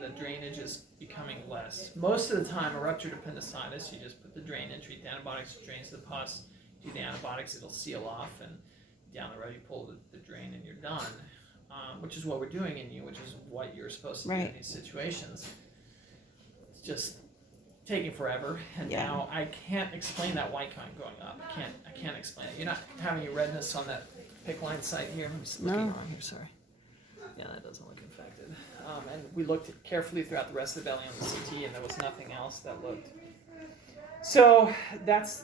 the drainage is becoming less. Most of the time, a ruptured appendicitis, you just put the drain in, treat the antibiotics, drains the pus, do the antibiotics, it'll seal off, and down the road you pull the drain and you're done. Which is what we're doing in you, which is what you're supposed to do in these situations. It's just taking forever, and now I can't explain that white count going up. I can't explain it. You're not having any redness on that PICC line site here. I'm just looking wrong here. Sorry. Yeah, that doesn't look infected. And we looked carefully throughout the rest of the belly on the CT, and there was nothing else that looked. So that's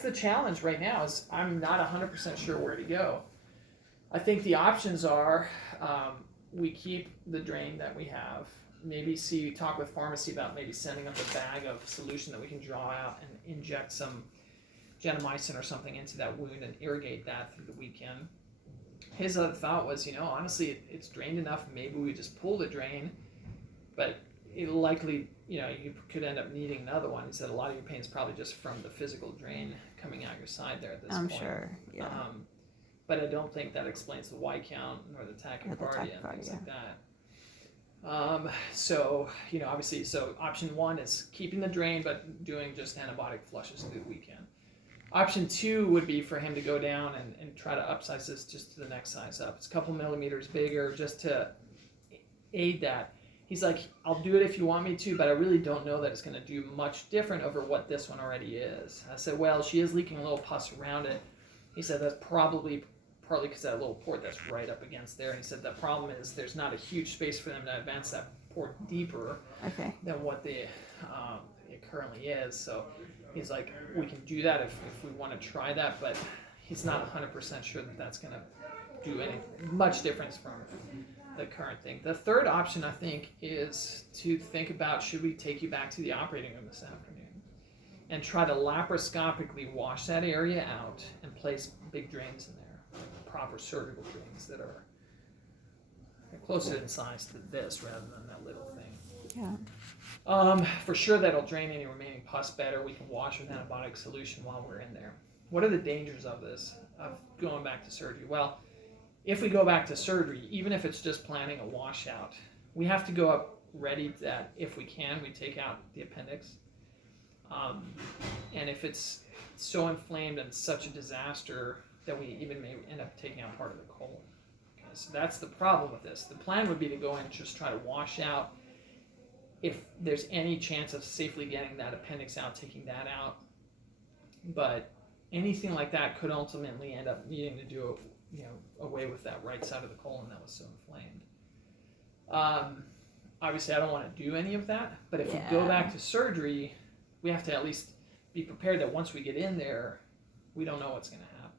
the challenge right now. Is I'm not 100% sure where to go. I think the options are we keep the drain that we have. Maybe talk with pharmacy about maybe sending up a bag of solution that we can draw out and inject some gentamicin or something into that wound and irrigate that through the weekend. His other thought was, honestly, it's drained enough. Maybe we just pull the drain, but it likely, you could end up needing another one. He said a lot of your pain is probably just from the physical drain coming out your side there at this point. I'm sure, yeah. But I don't think that explains the white count nor the tachycardia and things like that. So, obviously, option one is keeping the drain, but doing just antibiotic flushes through the weekend. Option two would be for him to go down and try to upsize this just to the next size up. It's a couple millimeters bigger just to aid that. He's like, I'll do it if you want me to, but I really don't know that it's going to do much different over what this one already is. I said, well, she is leaking a little pus around it. He said that's probably partly because that little port that's right up against there. And he said the problem is there's not a huge space for them to advance that port deeper than what it currently is. So he's like, we can do that if we want to try that, but he's not 100% sure that that's going to do any much difference from the current thing. The third option, I think, is to think about, should we take you back to the operating room this afternoon and try to laparoscopically wash that area out and place big drains in there, proper surgical drains that are closer in size to this rather than that little thing. Yeah. For sure that'll drain any remaining pus better. We can wash with antibiotic solution while we're in there. What are the dangers of this, of going back to surgery? Well, if we go back to surgery, even if it's just planning a washout, we have to go up ready that if we can, we take out the appendix. And if it's so inflamed and such a disaster that we even may end up taking out part of the colon. Okay, so that's the problem with this. The plan would be to go in and just try to wash out if there's any chance of safely getting that appendix out, taking that out. But anything like that could ultimately end up needing to do away with that right side of the colon that was so inflamed. Obviously, I don't want to do any of that, but if we go back to surgery, we have to at least be prepared that once we get in there, we don't know what's going to happen.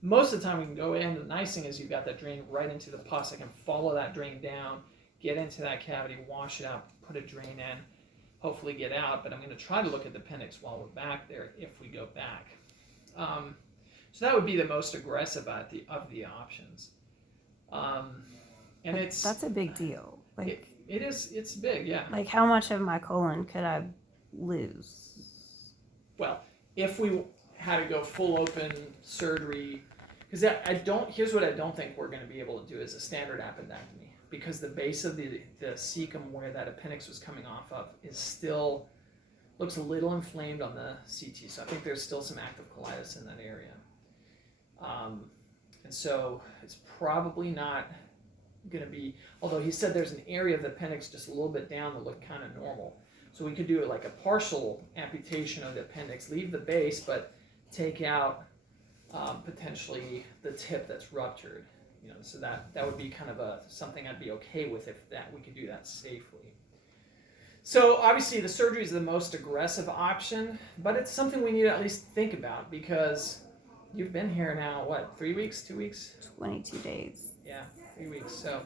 Most of the time we can go in. The nice thing is you've got that drain right into the pus. I can follow that drain down, get into that cavity, wash it out, put a drain in, hopefully get out, but I'm going to try to look at the appendix while we're back there if we go back. So that would be the most aggressive of the options. And that's a big deal. Like it's big, yeah. Like how much of my colon could I lose? Well, if we had to go full open surgery, because here's what I don't think we're going to be able to do is a standard appendectomy, because the base of the cecum where that appendix was coming off of is still looks a little inflamed on the CT, so I think there's still some active colitis in that area. And so it's probably not going to be, although he said there's an area of the appendix just a little bit down that looked kind of normal. So we could do it like a partial amputation of the appendix, leave the base, but take out potentially the tip that's ruptured. So that would be kind of something I'd be okay with if we could do that safely. So obviously the surgery is the most aggressive option, but it's something we need to at least think about because you've been here now, what, 3 weeks, 2 weeks? 22 days. Yeah, 3 weeks. So,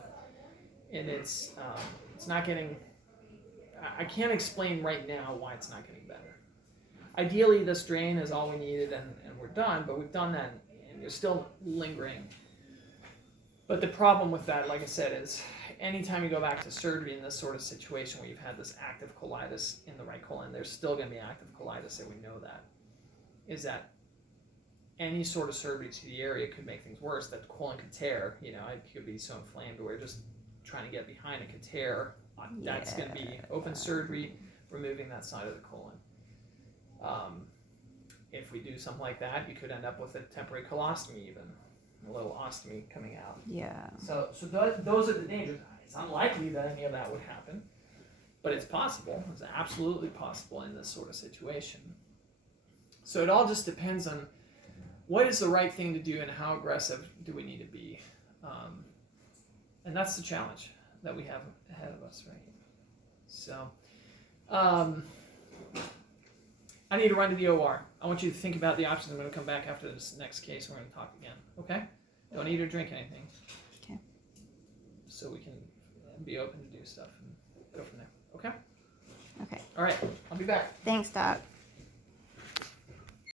and it's not getting, I can't explain right now why it's not getting better. Ideally, this drain is all we needed and we're done, but we've done that and you're still lingering. But the problem with that, like I said, is anytime you go back to surgery in this sort of situation where you've had this active colitis in the right colon, there's still going to be active colitis, and we know that, is that any sort of surgery to the area could make things worse. That colon could tear, it could be so inflamed where just trying to get behind it could tear. That's going to be open surgery, removing that side of the colon. If we do something like that, you could end up with a temporary colostomy, even a little ostomy coming out. Yeah. So those are the dangers. It's unlikely that any of that would happen, but it's possible. It's absolutely possible in this sort of situation. So it all just depends on what is the right thing to do and how aggressive do we need to be. And that's the challenge that we have ahead of us right here. So I need to run to the OR. I want you to think about the options. I'm going to come back after this next case. We're going to talk again. Okay? Don't eat or drink anything. Okay. So we can be open to do stuff and go from there. Okay? Okay. All right. I'll be back. Thanks, Doc.